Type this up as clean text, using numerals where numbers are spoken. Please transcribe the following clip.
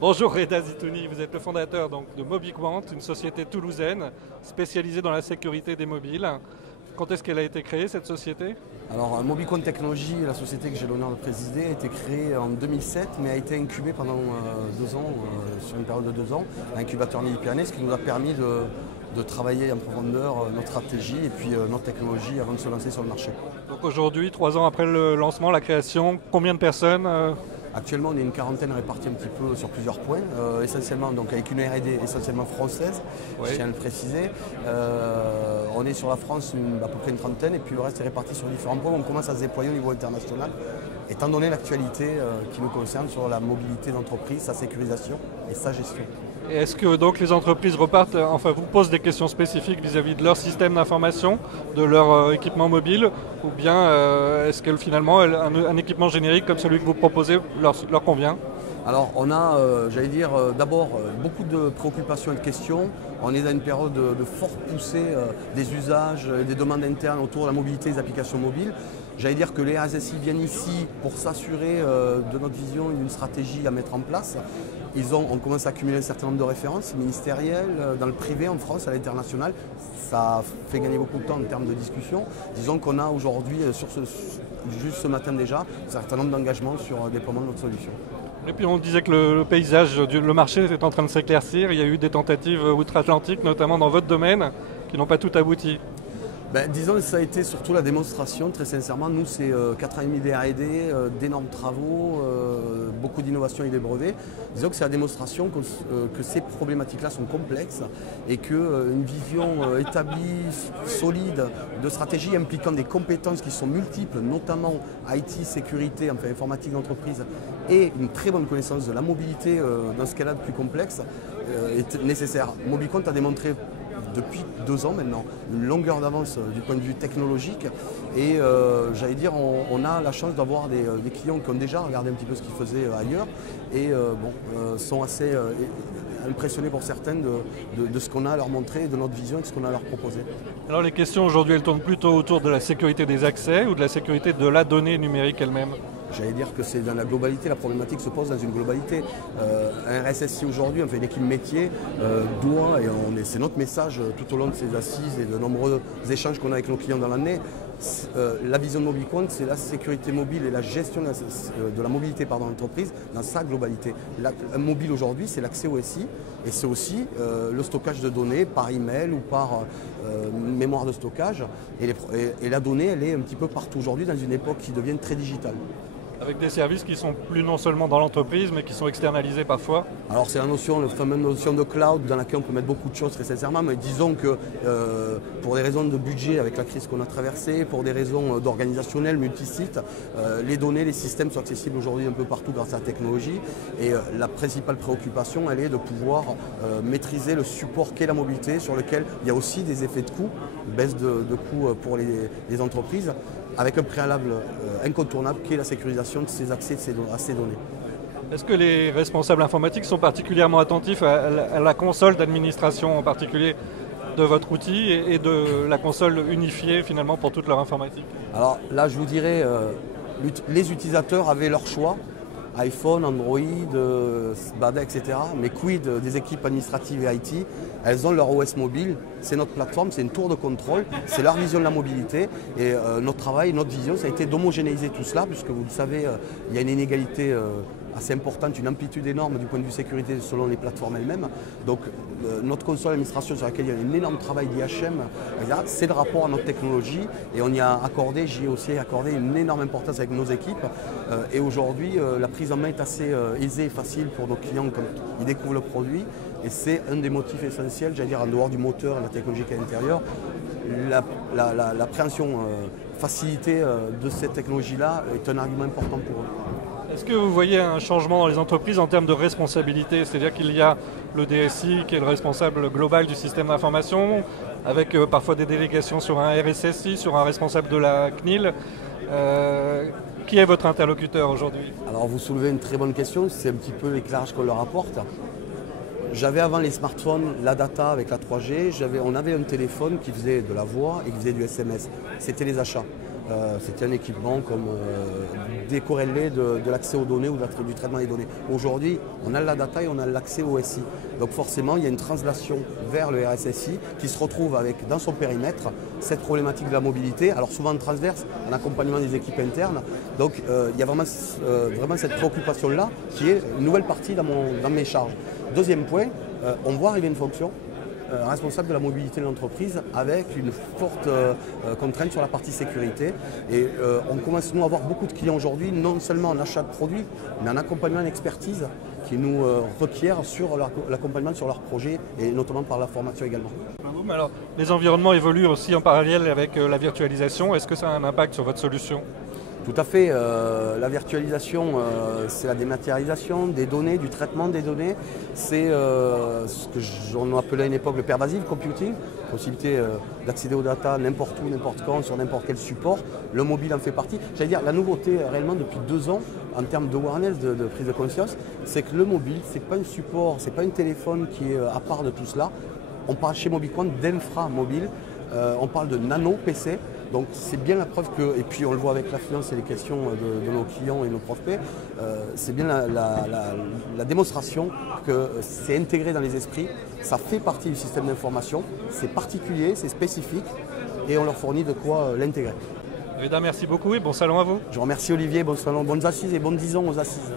Bonjour Reda Zitouni, vous êtes le fondateur donc, de Mobiquant, une société toulousaine spécialisée dans la sécurité des mobiles. Quand est-ce qu'elle a été créée cette société? Alors, Mobiquant Technologies, la société que j'ai l'honneur de présider, a été créée en 2007, mais a été incubée pendant 2 ans, sur une période de 2 ans, à l'incubateur Midi-Pyrénées, ce qui nous a permis de travailler en profondeur notre stratégie et puis notre technologie avant de se lancer sur le marché. Donc aujourd'hui, 3 ans après le lancement, la création, combien de personnes Actuellement, on est une quarantaine répartie un petit peu sur plusieurs points, essentiellement donc avec une R&D essentiellement française, Oui. je tiens à le préciser. On est sur la France à peu près une trentaine et puis le reste est réparti sur différents points. On commence à se déployer au niveau international, étant donné l'actualité qui nous concerne sur la mobilité d'entreprise, sa sécurisation et sa gestion. Et est-ce que donc les entreprises repartent, enfin vous posent des questions spécifiques vis-à-vis de leur système d'information, de leur équipement mobile, ou bien est-ce que finalement un équipement générique comme celui que vous proposez leur convient? Alors on a, j'allais dire, d'abord beaucoup de préoccupations et de questions. On est dans une période de forte poussée des usages et des demandes internes autour de la mobilité des applications mobiles. J'allais dire que les RSSI viennent ici pour s'assurer de notre vision et d'une stratégie à mettre en place. On commence à accumuler un certain nombre de références ministérielles, dans le privé, en France, à l'international. Ça fait gagner beaucoup de temps en termes de discussion. Disons qu'on a aujourd'hui, juste ce matin déjà, un certain nombre d'engagements sur le déploiement de notre solution. Et puis on disait que le paysage, le marché est en train de s'éclaircir. Il y a eu des tentatives outre-Atlantique, notamment dans votre domaine, qui n'ont pas toutes abouti. Disons que ça a été surtout la démonstration, très sincèrement. Nous, c'est 4 ans et demi de R&D, d'énormes travaux, beaucoup d'innovations et des brevets. Disons que c'est la démonstration que ces problématiques-là sont complexes et qu'une vision établie, solide, de stratégie impliquant des compétences qui sont multiples, notamment IT, sécurité, enfin informatique d'entreprise, et une très bonne connaissance de la mobilité dans ce cas-là de plus complexe, est nécessaire. Mobiquant a démontré depuis 2 ans maintenant, une longueur d'avance du point de vue technologique et j'allais dire on a la chance d'avoir des clients qui ont déjà regardé un petit peu ce qu'ils faisaient ailleurs et sont assez impressionnés pour certains de ce qu'on a à leur montrer, de notre vision et de ce qu'on a à leur proposer. Alors les questions aujourd'hui, elles tournent plutôt autour de la sécurité des accès ou de la sécurité de la donnée numérique elle-même? J'allais dire que c'est dans la globalité, la problématique se pose dans une globalité. Un RSSI aujourd'hui, enfin une équipe métier, doit, et c'est notre message tout au long de ces assises et de nombreux échanges qu'on a avec nos clients dans l'année, la vision de Mobiquant, c'est la sécurité mobile et la gestion de la mobilité par l'entreprise dans sa globalité. Un mobile aujourd'hui, c'est l'accès au SI et c'est aussi le stockage de données par email ou par mémoire de stockage. Et la donnée, elle est un petit peu partout aujourd'hui dans une époque qui devient très digitale. Avec des services qui sont plus non seulement dans l'entreprise, mais qui sont externalisés parfois. Alors c'est la fameuse notion de cloud dans laquelle on peut mettre beaucoup de choses très sincèrement, mais disons que pour des raisons de budget avec la crise qu'on a traversée, pour des raisons d'organisationnel, multisite, les données, les systèmes sont accessibles aujourd'hui un peu partout grâce à la technologie et la principale préoccupation, elle est de pouvoir maîtriser le support qu'est la mobilité sur lequel il y a aussi des effets de coût, baisse de coûts pour les entreprises, avec un préalable incontournable qui est la sécurisation de ces accès à ces données. Est-ce que les responsables informatiques sont particulièrement attentifs à la console d'administration en particulier de votre outil et de la console unifiée finalement pour toute leur informatique? Alors là, je vous dirais, les utilisateurs avaient leur choix. iPhone, Android, SBADA, etc. Mais quid des équipes administratives et IT? Elles ont leur OS mobile, c'est notre plateforme, c'est une tour de contrôle, c'est leur vision de la mobilité. Et notre travail, notre vision, ça a été d'homogénéiser tout cela, puisque vous le savez, il y a une inégalité assez importante, une amplitude énorme du point de vue sécurité selon les plateformes elles-mêmes. Donc notre console d'administration sur laquelle il y a un énorme travail d'IHM, c'est le rapport à notre technologie et on y a accordé, j'y ai aussi accordé une énorme importance avec nos équipes. Et aujourd'hui, la prise en main est assez aisée et facile pour nos clients quand ils découvrent le produit. Et c'est un des motifs essentiels, j'allais dire en dehors du moteur et de la technologie qui est à l'intérieur, l'appréhension facilitée de cette technologie-là est un argument important pour eux. Est-ce que vous voyez un changement dans les entreprises en termes de responsabilité? C'est-à-dire qu'il y a le DSI qui est le responsable global du système d'information, avec parfois des délégations sur un RSSI, sur un responsable de la CNIL. Qui est votre interlocuteur aujourd'hui? Alors vous soulevez une très bonne question, c'est un petit peu l'éclairage qu'on leur apporte. J'avais avant les smartphones la data avec la 3G, on avait un téléphone qui faisait de la voix et qui faisait du SMS. C'était les achats. C'était un équipement comme décorrélé de l'accès aux données ou du traitement des données. Aujourd'hui, on a la data et on a l'accès au SI. Donc forcément, il y a une translation vers le RSSI qui se retrouve avec, dans son périmètre, cette problématique de la mobilité. Alors souvent en transverse, en accompagnement des équipes internes. Donc il y a vraiment cette préoccupation-là qui est une nouvelle partie dans mes charges. Deuxième point, on voit arriver une fonction responsable de la mobilité de l'entreprise avec une forte contrainte sur la partie sécurité. Et on commence nous à avoir beaucoup de clients aujourd'hui, non seulement en achat de produits, mais en accompagnement et en expertise qui nous requièrent sur l'accompagnement sur leurs projets et notamment par la formation également. Alors, les environnements évoluent aussi en parallèle avec la virtualisation. Est-ce que ça a un impact sur votre solution ? Tout à fait. La virtualisation, c'est la dématérialisation des données, du traitement des données. C'est ce que j'en appelait à une époque le pervasive computing, possibilité d'accéder aux data n'importe où, n'importe quand, sur n'importe quel support. Le mobile en fait partie. J'allais dire, la nouveauté réellement depuis 2 ans, en termes d'awareness, de prise de conscience, c'est que le mobile, c'est pas un support, c'est pas un téléphone qui est à part de tout cela. On parle chez Mobiquant d'infra-mobile, on parle de nano-PC. Donc c'est bien la preuve que, et puis on le voit avec la finance et les questions de nos clients et nos prospects, c'est bien la démonstration que c'est intégré dans les esprits, ça fait partie du système d'information, c'est particulier, c'est spécifique et on leur fournit de quoi l'intégrer. Reda, merci beaucoup et bon salon à vous. Je remercie Olivier, bon salon, bonnes assises et bonnes 10 ans aux assises.